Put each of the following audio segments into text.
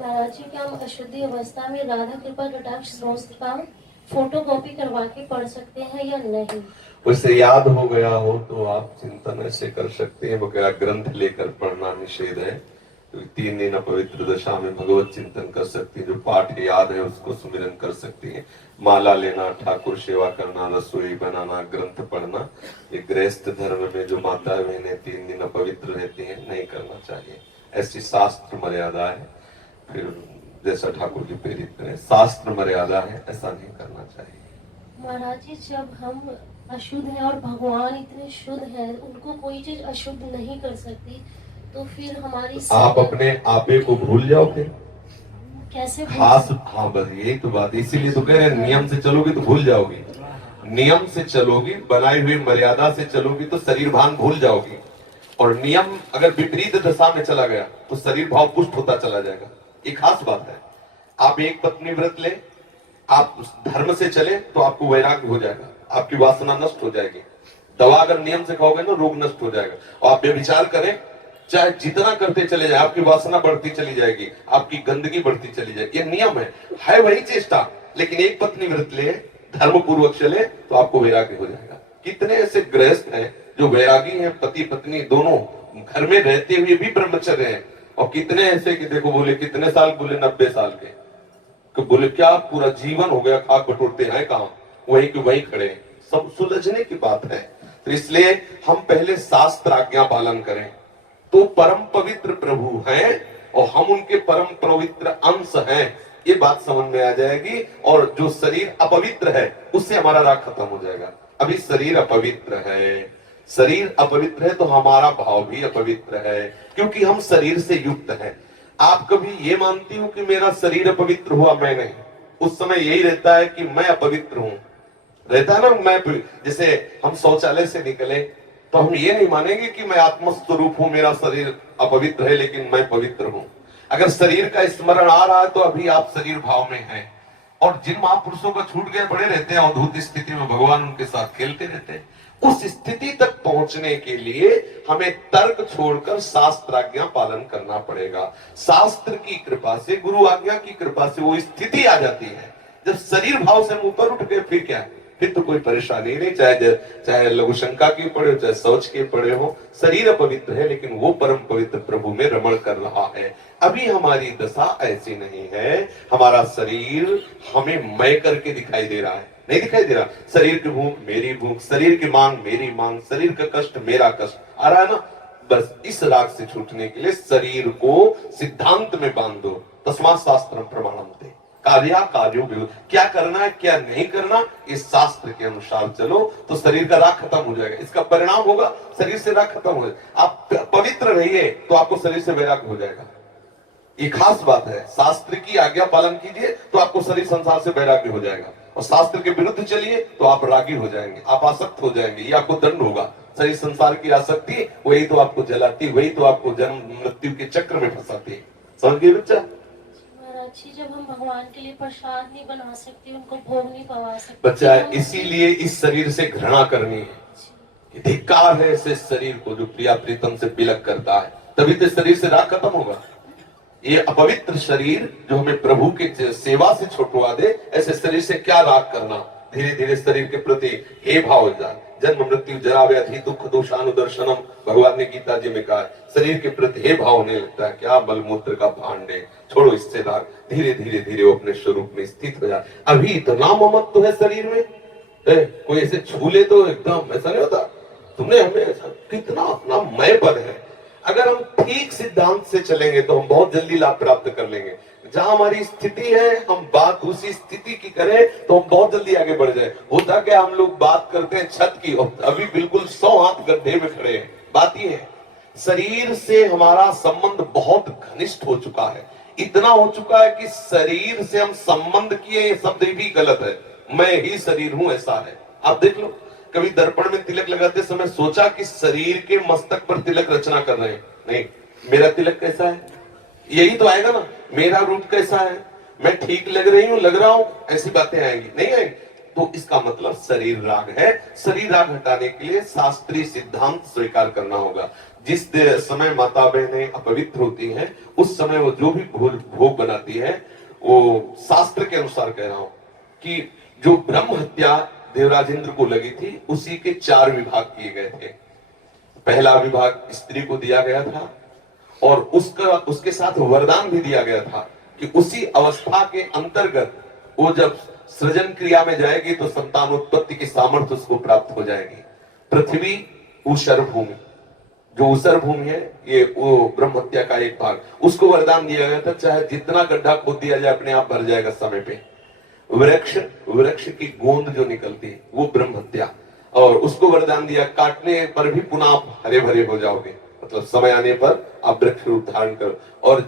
महाराज जी, क्या हम अशुद्धि अवस्था में राधा कृपा कटाक्ष स्तोत्र का फोटो कॉपी करवा के पढ़ सकते हैं या नहीं? उससे याद हो गया हो तो आप चिंतन ऐसे कर सकते हैं, वगैरह ग्रंथ लेकर पढ़ना निषेध है। तो 3 दिन पवित्र दशा में भगवत चिंतन कर सकती है, जो पाठ याद है उसको सुमिरन कर सकती है। माला लेना, ठाकुर सेवा करना, रसोई बनाना, ग्रंथ पढ़ना, ये गृहस्थ धर्म में जो माता बहनें 3 दिन अपवित्र रहती हैं नहीं करना चाहिए। ऐसी शास्त्र मर्यादा है। फिर जैसा ठाकुर जी प्रेरित करें, शास्त्र मर्यादा है, ऐसा नहीं करना चाहिए। महाराज जी, जब हम अशुद्ध हैं और भगवान इतने शुद्ध हैं, उनको कोई चीज अशुद्ध नहीं कर सकती, तो फिर हमारी आप अपने आपे को भूल जाओ फिर कैसे खास। हाँ बस यही तो बात, इसीलिए तो कह रहे हैं नियम से चलोगी तो भूल जाओगी। नियम से चलोगी, बनाई हुई मर्यादा से चलोगी तो शरीर भान भूल जाओगी। और नियम अगर विपरीत दशा में चला गया तो शरीर भाव पुष्ट होता चला जाएगा। ये खास बात है। आप एक पत्नी व्रत ले, आप धर्म से चले तो आपको वैराग्य हो जाएगा, आपकी वासना नष्ट हो जाएगी। दवा अगर नियम से खाओगे ना, रोग नष्ट हो जाएगा। और आप व्यभिचार करें, चाहे जितना करते चले जाए, आपकी वासना बढ़ती चली जाएगी, आपकी गंदगी बढ़ती चली जाएगी। ये नियम है वही चेष्टा। लेकिन एक पत्नी व्रत ले, धर्म पूर्वक चले तो आपको वैराग्य हो जाएगा। कितने ऐसे गृहस्थ हैं जो वैरागी हैं, पति पत्नी दोनों घर में रहते हुए भी ब्रह्मचर्य हैं। और कितने ऐसे कि देखो, बोले कितने साल, बोले 90 साल के। तो बोले क्या पूरा जीवन हो गया, खाक बटोरते हैं काम, वहीं के वहीं खड़े। सब सुलझने की बात है। तो इसलिए हम पहले शास्त्र आज्ञा पालन करें तो परम पवित्र प्रभु हैं और हम उनके परम पवित्र अंश हैं, ये बात समझ में आ जाएगी। और जो शरीर अपवित्र है उससे हमारा राग खत्म हो जाएगा। अभी शरीर अपवित्र है, शरीर अपवित्र है तो हमारा भाव भी अपवित्र है, क्योंकि हम शरीर से युक्त हैं। आप कभी ये मानती हो कि मेरा शरीर अपवित्र हुआ? मैं नहीं। उस समय यही रहता है कि मैं अपवित्र हूं, रहता है ना। मैं जैसे हम शौचालय से निकले तो हम ये नहीं मानेंगे कि मैं आत्मस्वरूप हूं, मेरा शरीर अपवित्र है लेकिन मैं पवित्र हूं। अगर शरीर का स्मरण आ रहा है तो अभी आप शरीर भाव में हैं। और जिन महापुरुषों को छूट गए पड़े रहते हैं अवधूत स्थिति में, भगवान उनके साथ खेलते रहते हैं। उस स्थिति तक पहुंचने के लिए हमें तर्क छोड़कर शास्त्र आज्ञा पालन करना पड़ेगा। शास्त्र की कृपा से, गुरु आज्ञा की कृपा से वो स्थिति आ जाती है। जब शरीर भाव से हम ऊपर उठ गए फिर क्या, फिर तो कोई परेशानी नहीं। चाहे लघु शंका की पड़े हो, चाहे शौच के पड़े हो, शरीर अपवित्र है लेकिन वो परम पवित्र प्रभु में रमण कर रहा है। अभी हमारी दशा ऐसी नहीं है। हमारा शरीर हमें मैं करके दिखाई दे रहा है, नहीं दिखाई दे रहा। शरीर की भूख मेरी भूख, शरीर की मांग मेरी मांग, शरीर का कष्ट मेरा कष्ट आ रहा है ना। बस इस राग से छूटने के लिए शरीर को सिद्धांत में बांध दो। तस्मात् शास्त्रम प्रमाणम ते कार्या कार्यो विरुद्ध, क्या करना है क्या नहीं करना, इस शास्त्र के अनुसार चलो तो शरीर का राग खत्म हो जाएगा। इसका परिणाम होगा शरीर से राग खत्म हो जाएगा। आप पवित्र रहिए तो आपको शरीर से वैराग्य हो जाएगा। ये खास बात है। शास्त्र की आज्ञा पालन कीजिए तो आपको शरीर संसार से वैराग्य हो जाएगा। और शास्त्र के विरुद्ध चलिए तो आप रागी हो जाएंगे, आप आसक्त हो जाएंगे, ये आपको दंड होगा। शरीर संसार की आसक्ति वही तो आपको जलाती, वही तो आपको जन्म मृत्यु के चक्र में फंसाती है। समझ गए बच्चा? जब हम भगवान के लिए प्रसाद नहीं बना सकते, उनको भोग नहीं पवा सकते बच्चा, इसीलिए इस शरीर से घृणा करनी है। धिक्कार है ऐसे शरीर को जो प्रिया प्रीतम से बिलक करता है, तभी तो शरीर से राग खत्म होगा। ये अपवित्र शरीर जो हमें प्रभु के सेवा से छुटवा दे, ऐसे शरीर से क्या राग करना। धीरे धीरे शरीर के प्रति हे भाव हो जाए। जन्म मृत्यु जरा व्याधि दुख दोषानुदर्शनम, भगवान ने गीता जी में कहा। शरीर के प्रति हे भाव होने लगता है, क्या मलमूत्र का भांड है, छोड़ो इससे राग। धीरे धीरे धीरे वो अपने स्वरूप में स्थित हो जाए। अभी इतना ममत्व है शरीर में, कोई ऐसे छू ले तो एकदम ऐसा नहीं होता। तुमने हमें ऐसा कितना अपना मैं पर है। अगर हम ठीक सिद्धांत से चलेंगे तो हम बहुत जल्दी लाभ प्राप्त कर लेंगे। जहां हमारी स्थिति है हम बात उसी स्थिति की करें तो हम बहुत जल्दी आगे बढ़ जाए। होता क्या, हम लोग बात करते हैं छत की, अभी बिल्कुल 100 हाथ गड्ढे में खड़े हैं। बात ये है, शरीर से हमारा संबंध बहुत घनिष्ठ हो चुका है। इतना हो चुका है कि शरीर से हम संबंध किए, ये शब्द भी गलत है। मैं ही शरीर हूं ऐसा है। आप देख लो, कभी दर्पण में तिलक लगाते समय सोचा कि शरीर के मस्तक पर तिलक रचना कर रहे हैं? नहीं। मेरा तिलक कैसा है, यही तो आएगा ना। मेरा रूप कैसा है, मैं ठीक लग रही हूं, लग रहा हूं, ऐसी बातें आएंगी नहीं आएंगी। तो इसका मतलब शरीर राग है। शरीर राग हटाने के लिए शास्त्रीय सिद्धांत स्वीकार करना होगा। जिस समय माता बहनें अपवित्र होती हैं, उस समय वो जो भी भोग बनाती है, वो शास्त्र के अनुसार कह रहा हूं कि जो ब्रह्म हत्या देवराजेंद्र को लगी थी, उसी के 4 विभाग किए गए थे। पहला विभाग स्त्री को दिया गया था और उसके साथ वरदान भी दिया गया था कि उसी अवस्था के अंतर्गत वो जब सृजन क्रिया में जाएगी तो संतानोत्पत्ति की सामर्थ्य उसको प्राप्त हो जाएगी। पृथ्वी ऊषर भूमि, जो ऊषर भूमि है, ये वो ब्रह्म हत्या का एक भाग, उसको वरदान दिया गया था, चाहे जितना गड्ढा खोद दिया जाए अपने आप भर जाएगा समय पे। वृक्ष की गोंद जो निकलती है वो ब्रह्म हत्या, और उसको वरदान दिया काटने पर भी पुनः आप हरे भरे हो जाओगे, मतलब समय आने पर आप वृक्ष रूप धारण करो। और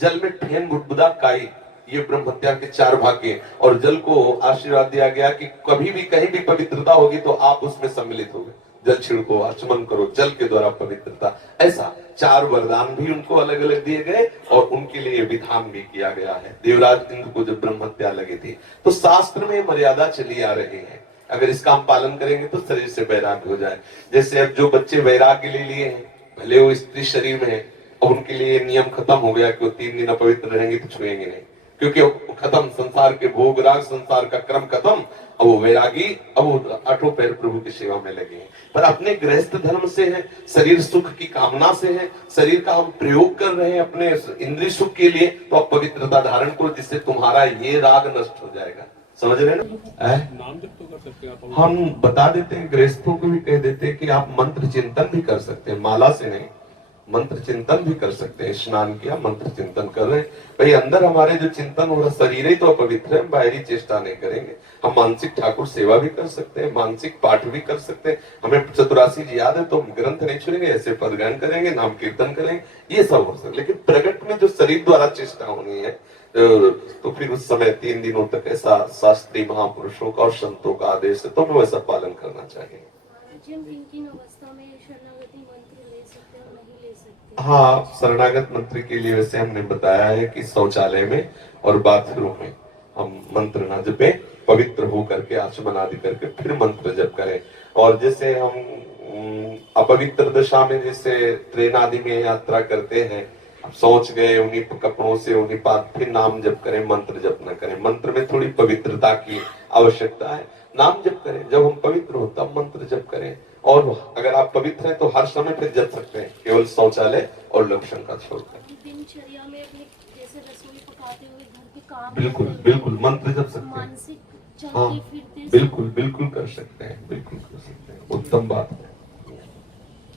जल में ठेन बुदबुदा काई, ये ब्रह्म हत्या के 4 भाग के। और जल को आशीर्वाद दिया गया कि कभी भी कहीं भी पवित्रता होगी तो आप उसमें सम्मिलित होगे, जल छिड़को, आचमन करो, जल के द्वारा पवित्रता। ऐसा 4 वरदान भी उनको अलग अलग दिए गए और उनके लिए विधान भी किया गया है। देवराज इंद्र को जब ब्रह्म हत्या लगी थी, तो शास्त्र में मर्यादा चली आ रही है। अगर इसका हम पालन करेंगे तो शरीर से वैराग्य हो जाए। जैसे अब जो बच्चे वैराग्य ले लिए हैं, भले वो स्त्री शरीर में है, अब उनके लिए नियम खत्म हो गया कि वो 3 दिन अपवित्र रहेंगे तो छुएंगे नहीं, क्योंकि वो खत्म, संसार के भोग राग, संसार का क्रम खत्म। अब वो वैरागी, अब वो आठों पैर प्रभु की सेवा में लगे हैं। पर अपने गृहस्थ धर्म से है, शरीर सुख की कामना से है, शरीर का हम प्रयोग कर रहे हैं अपने इंद्रिय सुख के लिए, तो आप पवित्रता धारण करो, जिससे तुम्हारा ये राग नष्ट हो जाएगा। समझ रहे हैं ना? नाम जप तो कर सकते हैं आप। हम बता देते हैं, गृहस्थों को भी कह देते हैं कि आप मंत्र चिंतन भी कर सकते हैं, माला से नहीं, मंत्र चिंतन भी कर सकते हैं। स्नान किया, मंत्र चिंतन कर रहे हैं, भाई अंदर हमारे जो चिंतन हो रहा, शरीर ही तो अपवित्र है, बाहरी चेष्टा नहीं करेंगे। हम मानसिक ठाकुर सेवा भी कर सकते हैं, मानसिक पाठ भी कर सकते हैं। हमें चतुरासी जी याद है तो हम ग्रंथ नहीं छुएंगे, ऐसे पदगान करेंगे, नाम कीर्तन करेंगे, ये सब हो सकता है। लेकिन प्रकट में जो शरीर द्वारा चेष्टा होनी है, तो फिर उस समय 3 दिनों तक ऐसा शास्त्रीय महापुरुषों का और संतों का आदेश है, तो हमें वैसा पालन करना चाहिए। अवस्था में शरणागति मंत्र ले सकते हैं और नहीं ले सकते? हाँ, शरणागत मंत्र के लिए वैसे हमने बताया है कि शौचालय में और बाथरूम में हम मंत्र न जपे, पवित्र हो करके आचमन आदि करके फिर मंत्र जप करें। और जैसे हम अपवित्र दशा में जैसे ट्रेन आदि में यात्रा करते हैं, अब सोच गए उन्हीं कपड़ों से, उन्हीं पास फिर नाम जप करें, मंत्र जप न करें। मंत्र में थोड़ी पवित्रता की आवश्यकता है। नाम जप करें, जब हम पवित्र हो तब मंत्र जप करें। और अगर आप पवित्र हैं तो हर समय फिर जप सकते हैं, केवल शौचालय और लक्षण का छोड़कर। दिनचर्या में अपने जैसे रसोई पकाते हुए घर के काम बिल्कुल बिल्कुल मंत्र जप सकते हैं। मानसिक हाँ, चलते फिरते बिल्कुल बिल्कुल कर सकते हैं, बिल्कुल कर सकते हैं, उत्तम बात है।